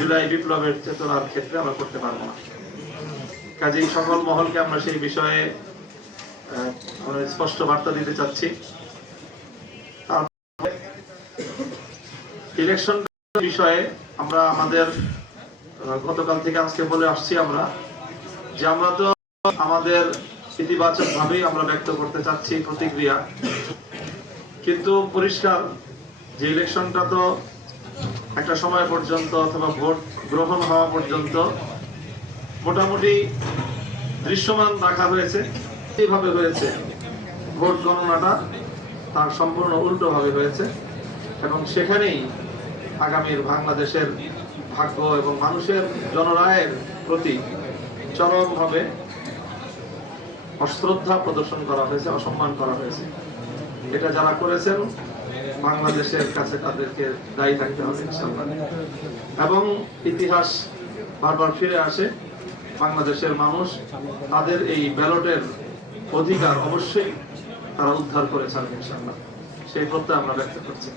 জুলাই বিপ্লবের চেতনার ক্ষেত্রে আমরা করতে পারবো না। কাজেই সকল মহলকে আমরা সেই বিষয়ে আমরা স্পষ্ট বার্তা দিতে চাচ্ছি। ইলেকশন বিষয়ে আমরা আমাদের গতকাল থেকে আজকে বলে আসছি আমরা যে আমরা তো আমাদের ইতিবাচক ভাবেই আমরা ব্যক্ত করতে চাচ্ছি প্রতিক্রিয়া, কিন্তু পরিষ্কার যে ইলেকশনটা তো একটা সময় পর্যন্ত অথবা ভোট গ্রহণ হওয়া পর্যন্ত মোটামুটি দৃশ্যমান রাখা হয়েছে। এইভাবে হয়েছে ভোট গণনাটা তার সম্পূর্ণ উল্টো ভাবে হয়েছে এবং সেখানেই আগামীর বাংলাদেশের ভাগ্য এবং মানুষের জনরায়ের প্রতি চরমভাবে অশ্রদ্ধা প্রদর্শন করা হয়েছে, অসম্মান করা হয়েছে। এটা যারা করেছেন বাংলাদেশের কাছে তাদেরকে দায়ী থাকতে হবে ইনশাআল্লাহ। এবং ইতিহাস বারবার ফিরে আসে, বাংলাদেশের মানুষ তাদের এই ব্যালটের অধিকার অবশ্যই তারা উদ্ধার করে ছাড়বে ইনশাআল্লাহ, সেই প্রত্যয় আমরা ব্যক্ত করছি।